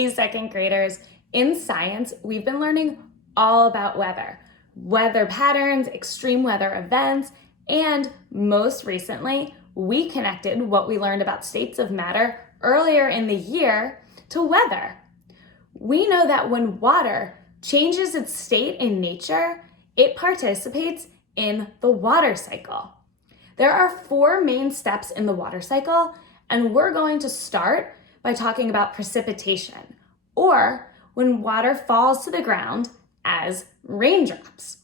Hey, second graders. In science, we've been learning all about weather patterns, extreme weather events, and most recently, we connected what we learned about states of matter earlier in the year to weather. We know that when water changes its state in nature, it participates in the water cycle. There are 4 main steps in the water cycle, and we're going to start by talking about precipitation, or when water falls to the ground as raindrops.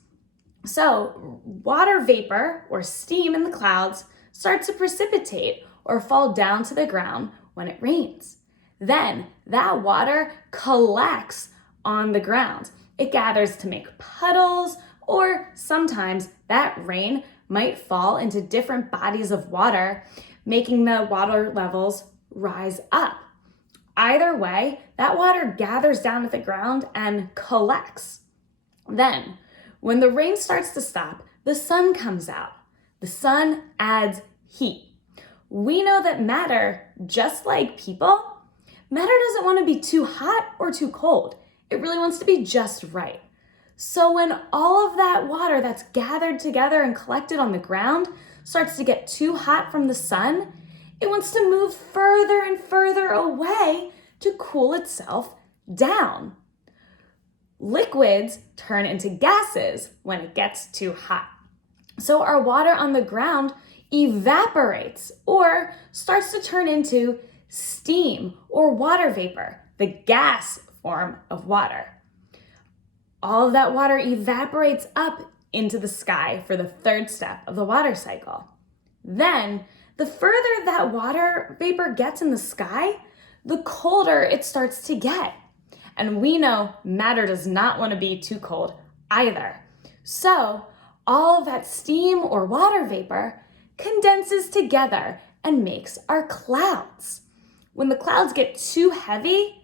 So, water vapor or steam in the clouds starts to precipitate or fall down to the ground when it rains. Then that water collects on the ground. It gathers to make puddles, or sometimes that rain might fall into different bodies of water, making the water levels rise up. Either way, that water gathers down at the ground and collects. Then, when the rain starts to stop, the sun comes out. The sun adds heat. We know that matter, just like people, matter doesn't want to be too hot or too cold. It really wants to be just right. So when all of that water that's gathered together and collected on the ground starts to get too hot from the sun, it wants to move further and further away to cool itself down. Liquids turn into gases when it gets too hot. So our water on the ground evaporates or starts to turn into steam or water vapor, the gas form of water. All of that water evaporates up into the sky for the 3rd step of the water cycle. Then, the further that water vapor gets in the sky, the colder it starts to get. And we know matter does not want to be too cold either. So, all of that steam or water vapor condenses together and makes our clouds. When the clouds get too heavy,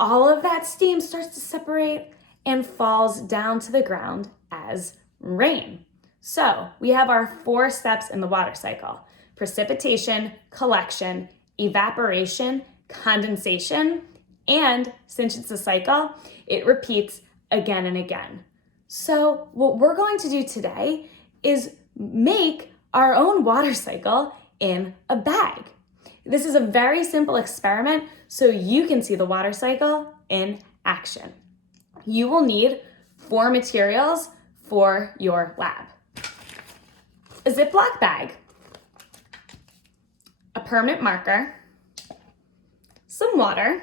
all of that steam starts to separate and falls down to the ground as rain. So we have our 4 steps in the water cycle: precipitation, collection, evaporation, condensation, and since it's a cycle, it repeats again and again. So what we're going to do today is make our own water cycle in a bag. This is a very simple experiment so you can see the water cycle in action. You will need 4 materials for your lab: a Ziploc bag, a permanent marker, some water,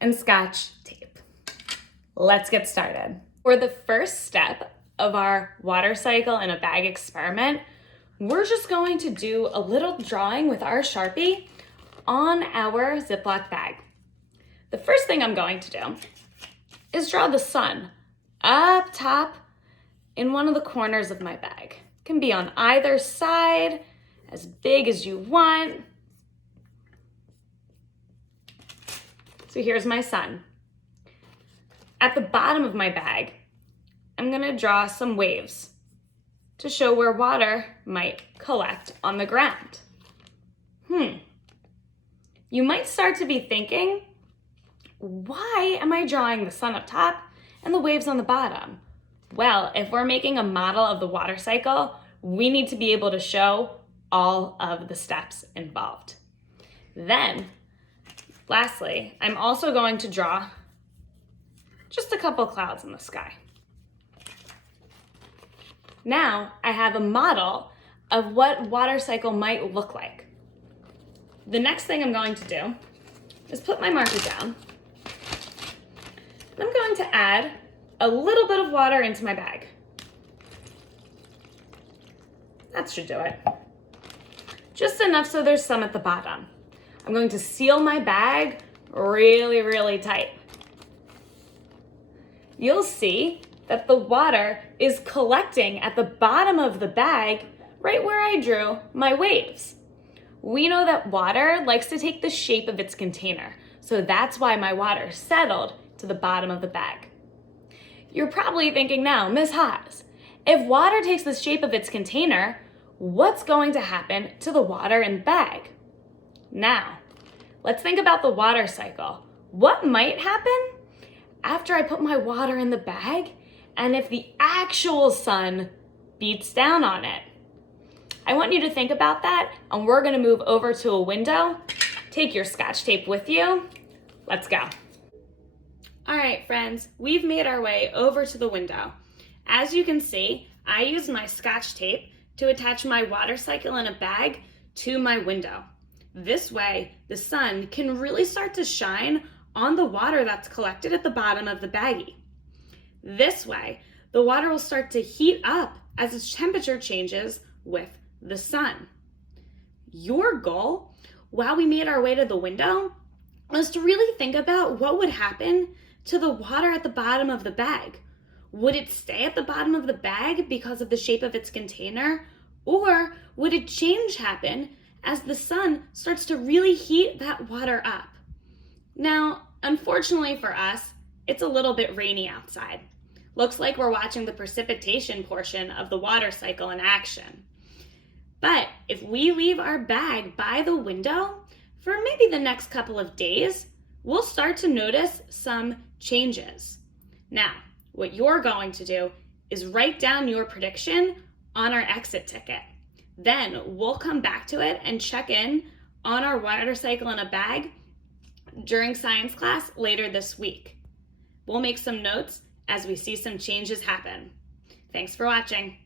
and Scotch tape. Let's get started. For the first step of our water cycle in a bag experiment, we're just going to do a little drawing with our Sharpie on our Ziploc bag. The first thing I'm going to do is draw the sun up top in one of the corners of my bag. It can be on either side, as big as you want. So here's my sun. At the bottom of my bag, I'm gonna draw some waves to show where water might collect on the ground. You might start to be thinking, why am I drawing the sun up top and the waves on the bottom? Well, if we're making a model of the water cycle, we need to be able to show all of the steps involved. Then, lastly, I'm also going to draw just a couple clouds in the sky. Now I have a model of what water cycle might look like. The next thing I'm going to do is put my marker down. I'm going to add a little bit of water into my bag. That should do it. Just enough so there's some at the bottom. I'm going to seal my bag really, really tight. You'll see that the water is collecting at the bottom of the bag right where I drew my waves. We know that water likes to take the shape of its container, so that's why my water settled to the bottom of the bag. You're probably thinking now, Ms. Haas, if water takes the shape of its container, what's going to happen to the water in the bag? Now, let's think about the water cycle. What might happen after I put my water in the bag and if the actual sun beats down on it? I want you to think about that, and we're gonna move over to a window. Take your Scotch tape with you. Let's go. All right, friends, we've made our way over to the window. As you can see, I used my Scotch tape to attach my water cycle in a bag to my window. This way, the sun can really start to shine on the water that's collected at the bottom of the baggie. This way, the water will start to heat up as its temperature changes with the sun. Your goal, while we made our way to the window, was to really think about what would happen to the water at the bottom of the bag. Would it stay at the bottom of the bag because of the shape of its container? Or would a change happen as the sun starts to really heat that water up? Now, unfortunately for us, it's a little bit rainy outside. Looks like we're watching the precipitation portion of the water cycle in action. But if we leave our bag by the window for maybe the next couple of days, we'll start to notice some changes. Now, what you're going to do is write down your prediction on our exit ticket. Then we'll come back to it and check in on our water cycle in a bag during science class later this week. We'll make some notes as we see some changes happen. Thanks for watching.